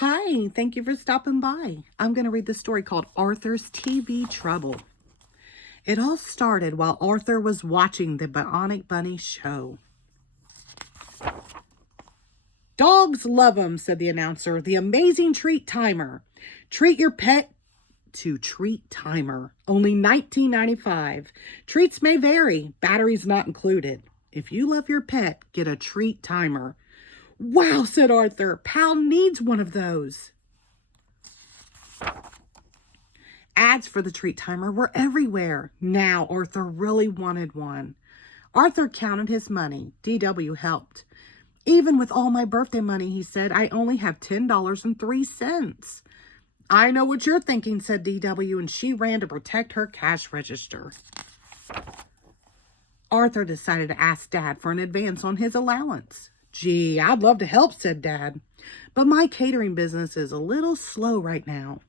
Hi, thank you for stopping by. I'm going to read the story called Arthur's TV Trouble. It all started while Arthur was watching the Bionic Bunny show. Dogs love 'em, said the announcer. The amazing treat timer. Treat your pet to Treat Timer. Only $19.95. Treats may vary. Batteries not included. If you love your pet, get a Treat Timer. Wow, said Arthur. Pal needs one of those. Ads for the treat timer were everywhere. Now Arthur really wanted one. Arthur counted his money. DW helped. Even with all my birthday money, he said, I only have $10.03. I know what you're thinking, said DW, and she ran to protect her cash register. Arthur decided to ask Dad for an advance on his allowance. Gee, I'd love to help, said Dad, but my catering business is a little slow right now.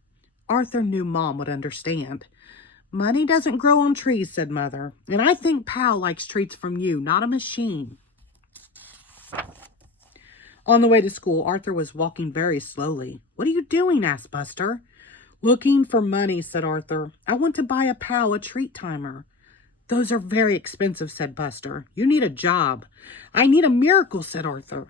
Arthur knew Mom would understand. Money doesn't grow on trees, said Mother, and I think Pal likes treats from you, not a machine. On the way to school, Arthur was walking very slowly. What are you doing? Asked Buster. Looking for money, said Arthur. I want to buy a Pal a treat timer. Those are very expensive, said Buster. You need a job. I need a miracle, said Arthur.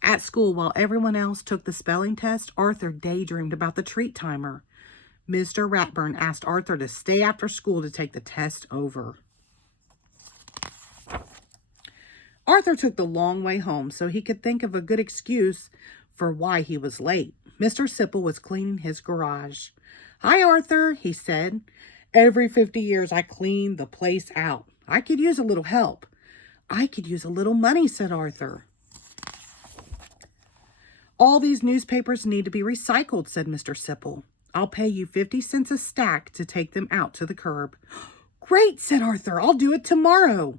At school, while everyone else took the spelling test, Arthur daydreamed about the treat timer. Mr. Ratburn asked Arthur to stay after school to take the test over. Arthur took the long way home so he could think of a good excuse for why he was late. Mr. Sipple was cleaning his garage. Hi, Arthur, he said. Every 50 years I clean the place out. I could use a little help. I could use a little money, said Arthur. All these newspapers need to be recycled, said Mr. Sipple. I'll pay you 50 cents a stack to take them out to the curb. Great, said Arthur. I'll do it tomorrow.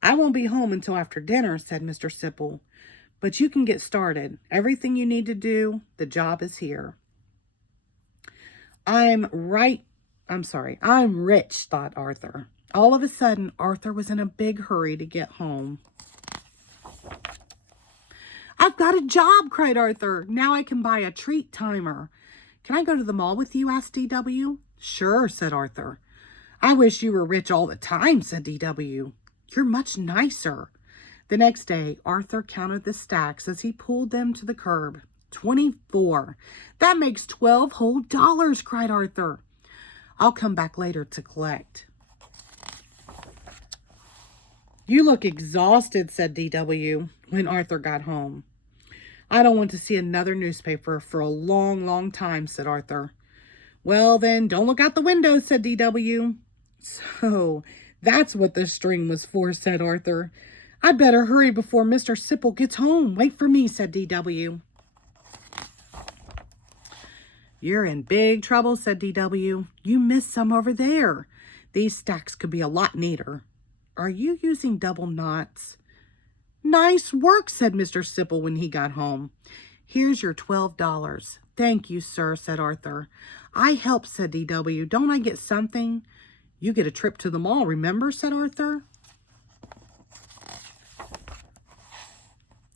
I won't be home until after dinner, said Mr. Sipple. But you can get started. Everything you need to do, the job is here. I'm rich, thought Arthur. All of a sudden, Arthur was in a big hurry to get home. I've got a job, cried Arthur. Now I can buy a treat timer. Can I go to the mall with you? Asked DW. Sure, said Arthur. I wish you were rich all the time, said DW. You're much nicer. The next day, Arthur counted the stacks as he pulled them to the curb. 24. That makes $12 whole, cried Arthur. I'll come back later to collect. You look exhausted, said DW when Arthur got home. I don't want to see another newspaper for a long, long time, said Arthur. Well, then, don't look out the window, said DW. So, that's what the string was for, said Arthur. I'd better hurry before Mr. Sipple gets home. Wait for me, said DW. You're in big trouble, said DW. You missed some over there. These stacks could be a lot neater. Are you using double knots? Nice work, said Mr. Sipple when he got home. Here's your $12. Thank you, sir, said Arthur. I helped, said DW. Don't I get something? You get a trip to the mall, remember, said Arthur.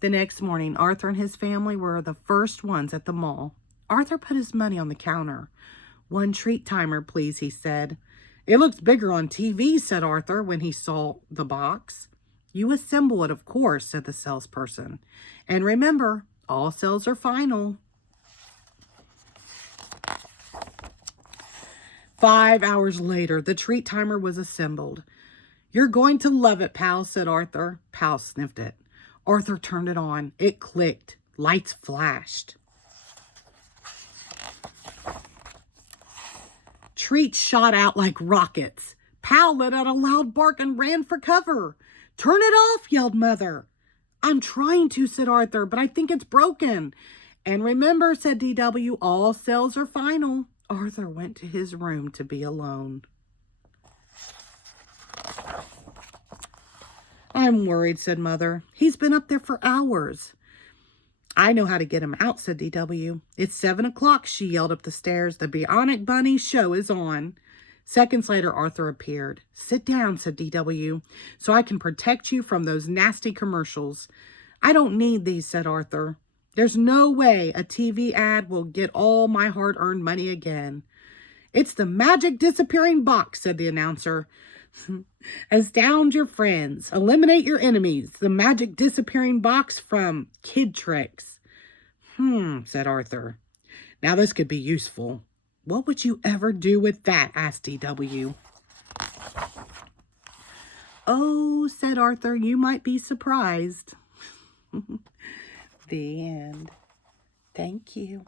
The next morning, Arthur and his family were the first ones at the mall. Arthur put his money on the counter. One treat timer, please, he said. It looks bigger on TV, said Arthur when he saw the box. You assemble it, of course, said the salesperson. And remember, all sales are final. 5 hours later, the treat timer was assembled. You're going to love it, Pal, said Arthur. Pal sniffed it. Arthur turned it on. It clicked. Lights flashed. Treats shot out like rockets. Pal let out a loud bark and ran for cover. Turn it off, yelled Mother. I'm trying to, said Arthur, but I think it's broken. And remember, said DW, all sales are final. Arthur went to his room to be alone. I'm worried, said Mother. He's been up there for hours. I know how to get him out, said DW. It's 7 o'clock, she yelled up the stairs. The Bionic Bunny show is on. Seconds later, Arthur appeared. Sit down, said DW, so I can protect you from those nasty commercials. I don't need these, said Arthur. There's no way a TV ad will get all my hard-earned money again. It's the magic disappearing box, said the announcer. Astound your friends. Eliminate your enemies. The magic disappearing box from Kid Tricks. Said Arthur. Now this could be useful. What would you ever do with that? Asked DW. Oh, said Arthur, you might be surprised. The end. Thank you.